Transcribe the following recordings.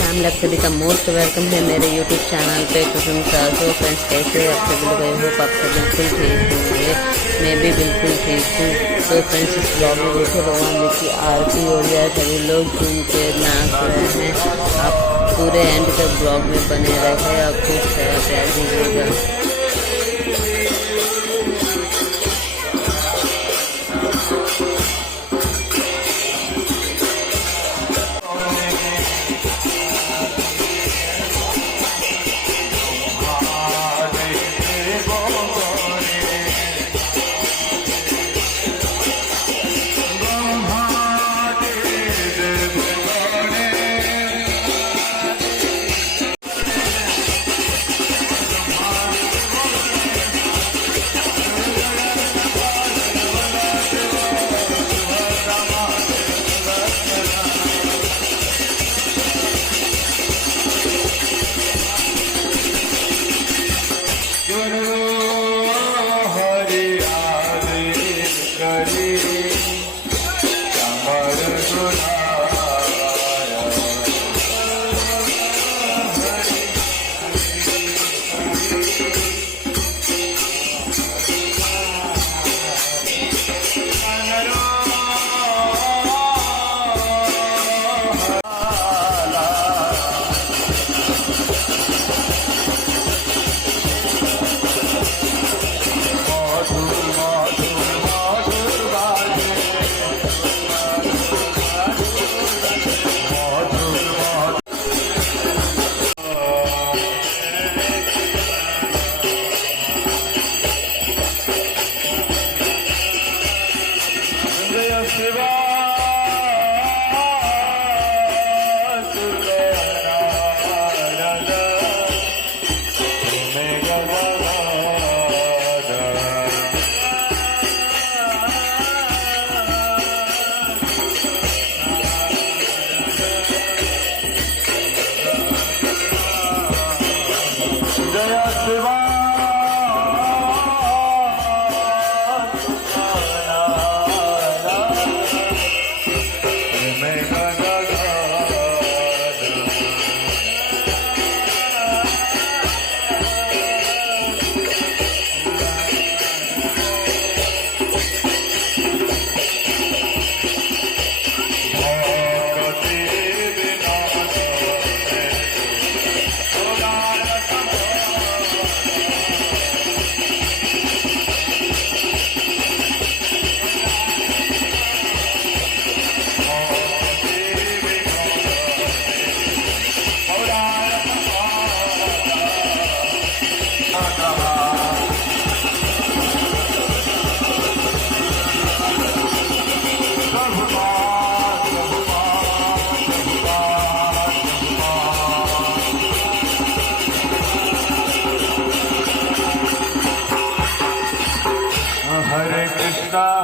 फैमिली, आप सभी का मोस्ट वेलकम है मेरे यूट्यूब चैनल पे। कसम सा सो फ्रेंड्स, कैसे आप सभी लोग? आई होप आप सब बिल्कुल ठीक होंगे, मैं भी बिल्कुल ठीक हूँ। तो फ्रेंड्स, इस ब्लॉग में देखिए भगवान जी की आरती हो रही है, सभी लोग झूम के नाच रहे हैं। आप पूरे एंड तक ब्लॉग में बने रहे और खुश है प्यार दीजिएगा।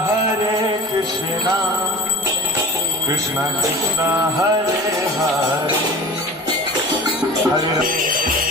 Hare Krishna, Krishna Krishna Hare Hare, Hare